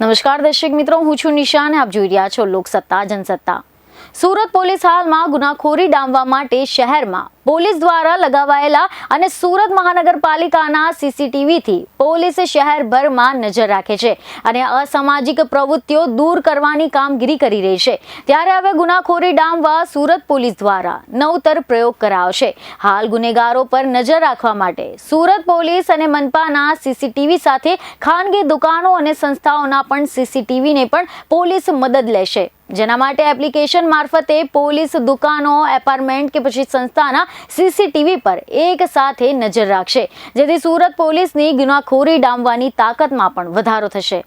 નમસ્કાર દર્શક મિત્રો, હું છું નિશા અને આપ જોઈ રહ્યા છો લોકસત્તા જનસત્તા। સુરત પોલીસ હાલમાં ગુનાખોરી ડામવા માટે શહેરમાં પોલીસ દ્વારા લગાવાયેલા અને સુરત મહાનગરપાલિકાના સીસીટીવીથી પોલીસ શહેરભરમાં નજર રાખે છે અને અસામાજિક પ્રવૃત્તિઓ દૂર કરવાની કામગીરી કરી રહી છે। ત્યારે હવે ગુનાખોરી ડામવા સુરત પોલીસ દ્વારા નવતર પ્રયોગ કરાવશે। હાલ ગુનેગારો પર નજર રાખવા માટે સુરત પોલીસ અને મનપાના સીસીટીવી સાથે ખાનગી દુકાનો અને સંસ્થાઓના પણ સીસીટીવીને પણ પોલીસ મદદ લેશે, જેના માટે એપ્લિકેશન મારફતે પોલીસ દુકાનો, એપાર્ટમેન્ટ કે પછી સંસ્થાના સીસીટીવી પર એક સાથે નજર રાખશે, જેથી સુરત પોલીસની ગુનાખોરી ડામવાની તાકાતમાં પણ વધારો થશે।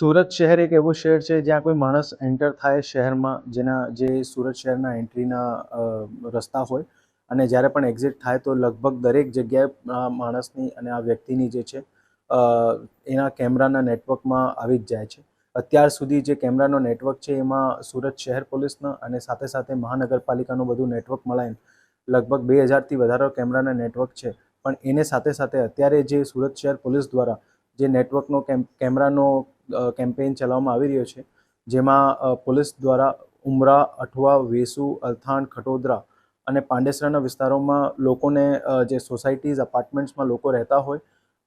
સુરત શહેર એક એવું શહેર છે જ્યાં કોઈ માણસ એન્ટર થાય શહેરમાં જે સુરત શહેરના એન્ટ્રીના રસ્તા હોય અને જ્યારે પણ એક્ઝિટ થાય તો લગભગ દરેક જગ્યાએ આ માણસની અને આ વ્યક્તિની જે છે એના કેમેરાના નેટવર્કમાં આવી જ જાય છે. અત્યાર સુધી જે કેમેરાનો નેટવર્ક છે એમાં સુરત શહેર પોલીસના અને સાથે સાથે મહાનગરપાલિકાનું બધું નેટવર્ક મળાઈને લગભગ 2000થી વધારે કેમેરાના નેટવર્ક છે. પણ એને સાથે સાથે અત્યારે જે સુરત શહેર પોલીસ દ્વારા જે નેટવર્કનો કેમેરાનો કેમ્પેઇન ચલાવવામાં આવી રહ્યો છે, જેમાં પોલીસ દ્વારા ઉમરા, અઠવા, વેસુ, અલથાણ, ખટોદરા અને પાંડેસરાના વિસ્તારોમાં લોકોને જે સોસાયટીઝ, અપાર્ટમેન્ટ્સમાં લોકો રહેતા હોય,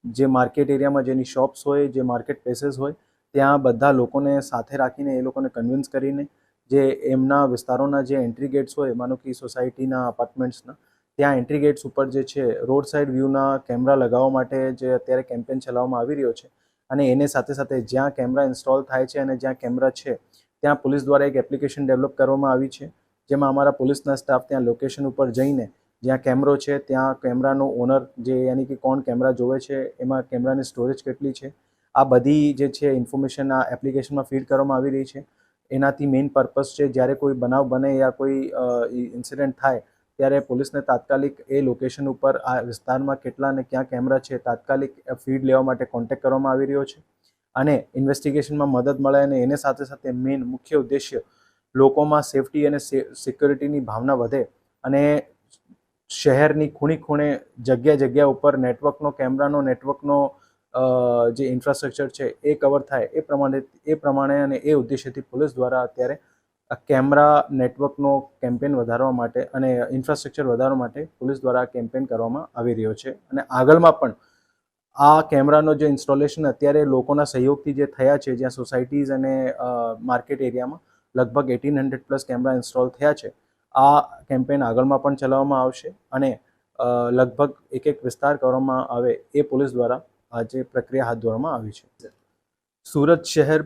જે માર્કેટ એરિયામાં જેની શોપ્સ હોય, જે માર્કેટ પ્લેસીસ હોય, ત્યાં બધા લોકોને સાથે રાખીને એ લોકોને કન્વિન્સ કરીને જે એમના વિસ્તારોના જે એન્ટ્રી ગેટ્સ હોય, માનો કે સોસાયટીના, અપાર્ટમેન્ટ્સના, ત્યાં એન્ટ્રી ગેટ્સ ઉપર જે છે રોડ સાઇડ વ્યૂના કેમેરા લગાવવા માટે જે અત્યારે કેમ્પેઇન ચલાવવામાં આવી રહ્યો છે. અને એને સાથે સાથે જ્યાં કેમેરા ઇન્સ્ટોલ થાય છે અને જ્યાં કેમેરા છે ત્યાં પોલીસ દ્વારા એક એપ્લિકેશન ડેવલપ કરવામાં આવી છે, જેમાં અમારા પોલીસના સ્ટાફ ત્યાં લોકેશન ઉપર જઈને જ્યાં કેમેરો છે ત્યાં કેમેરાનો ઓનર જે યાની કે કોણ કેમેરા જોવે છે, એમાં કેમેરાની સ્ટોરેજ કેટલી છે, આ બધી જે છે ઇન્ફોર્મેશન આ એપ્લિકેશનમાં ફીડ કરવામાં આવી રહી છે. એનાથી મેઇન પર્પઝ છે જ્યારે કોઈ બનાવ બને યા કોઈ ઇન્સિડન્ટ થાય ત્યારે પોલીસને તાત્કાલિક એ લોકેશન ઉપર આ વિસ્તારમાં કેટલા અને ક્યાં કેમેરા છે તાત્કાલિક ફીડ લેવા માટે કોન્ટેક્ટ કરવામાં આવી રહ્યો છે અને ઇન્વેસ્ટિગેશનમાં મદદ મળે અને એને સાથે સાથે મેઇન મુખ્ય ઉદ્દેશ્ય લોકોમાં સેફટી અને સિક્યોરિટીની ભાવના વધે અને શહેરની ખૂણે જગ્યા ઉપર કેમેરાનો નેટવર્કનો જે ઇન્ફ્રાસ્ટ્રક્ચર છે એ કવર થાય એ પ્રમાણે અને એ ઉદ્દેશ્યથી પોલીસ દ્વારા અત્યારે કેમેરા નેટવર્કનો કેમ્પેઇન વધારવા માટે અને ઇન્ફ્રાસ્ટ્રક્ચર વધારવા માટે પોલીસ દ્વારા કેમ્પેઇન કરવામાં આવી રહ્યો છે. અને આગળમાં પણ આ કેમેરાનો જે ઇન્સ્ટોલેશન અત્યારે લોકોના સહયોગથી જે થયા છે, જ્યાં સોસાયટીઝ અને માર્કેટ એરિયામાં લગભગ 1800+ કેમેરા ઇન્સ્ટોલ થયા છે, આ કેમ્પેઇન આગળમાં પણ ચલાવવામાં આવશે અને લગભગ એક વિસ્તાર કરવામાં આવે એ પોલીસ દ્વારા આ જે પ્રક્રિયા હાથ ધરવામાં આવી છે. સુરત શહેર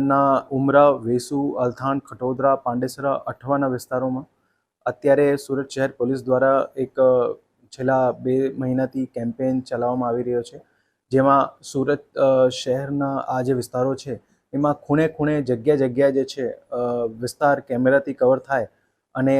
ના ઉમરા, વેસુ, અલથાણ, ખટોદરા, પાંડેસરા, અઠવાના વિસ્તારોમાં અત્યારે સુરત શહેર પોલીસ દ્વારા એક છેલ્લા 2 મહિનાથી કેમ્પેઇન ચલાવવામાં આવી રહ્યો છે, જેમાં સુરત શહેરના આ જે વિસ્તારો છે એમાં ખૂણે જગ્યા જે છે વિસ્તાર કેમેરાથી કવર થાય અને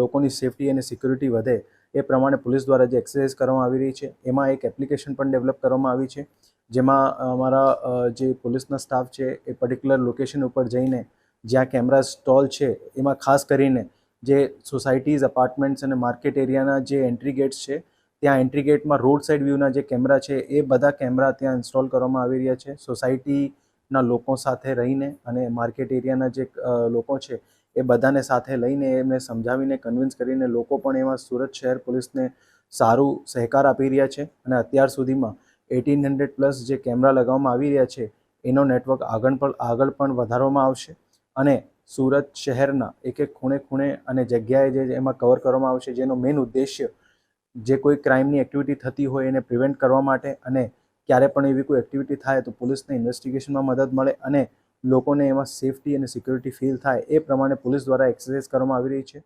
લોકોની સેફટી અને સિક્યુરિટી વધે એ પ્રમાણે પોલીસ દ્વારા જે એક્સરસાઇઝ કરવામાં આવી રહી છે, એમાં એક એપ્લિકેશન પણ ડેવલપ કરવામાં આવી છે, જેમાં અમારા જે પોલીસના સ્ટાફ છે એ પર્ટિક્યુલર લોકેશન ઉપર જઈને જ્યાં કેમેરા સ્ટોલ છે એમાં ખાસ કરીને જે સોસાયટીઝ, અપાર્ટમેન્ટ્સ અને માર્કેટ એરિયાના જે એન્ટ્રી ગેટ્સ છે ત્યાં એન્ટ્રી ગેટમાં રોડ સાઇડ વ્યૂના જે કેમેરા છે એ બધા કેમેરા ત્યાં ઇન્સ્ટોલ કરવામાં આવી રહ્યા છે. સોસાયટીના લોકો સાથે રહીને અને માર્કેટ એરિયાના જે લોકો છે એ બધાને સાથે લઈને એમને સમજાવીને કન્વિન્સ કરીને લોકો પણ એમાં સુરત શહેર પોલીસને સારું સહકાર આપી રહ્યા છે અને અત્યાર સુધીમાં 1800+ જે કેમેરા લગાવવામાં આવી રહ્યા છે એનો નેટવર્ક આગળ પણ વધારવામાં આવશે અને સુરત શહેરના એક ખૂણે અને જગ્યાએ જે એમાં કવર કરવામાં આવશે, જેનો મેઇન ઉદ્દેશ્ય જે કોઈ ક્રાઇમની એક્ટિવિટી થતી હોય એને પ્રિવેન્ટ કરવા માટે અને ક્યારે પણ એવી કોઈ એક્ટિવિટી થાય તો પોલીસને ઇન્વેસ્ટિગેશનમાં મદદ મળે અને લોકોને એમાં સેફટી અને સિક્યોરિટી ફીલ થાય એ પ્રમાણે પોલીસ દ્વારા એક્સરસાઇઝ કરવામાં આવી રહી છે.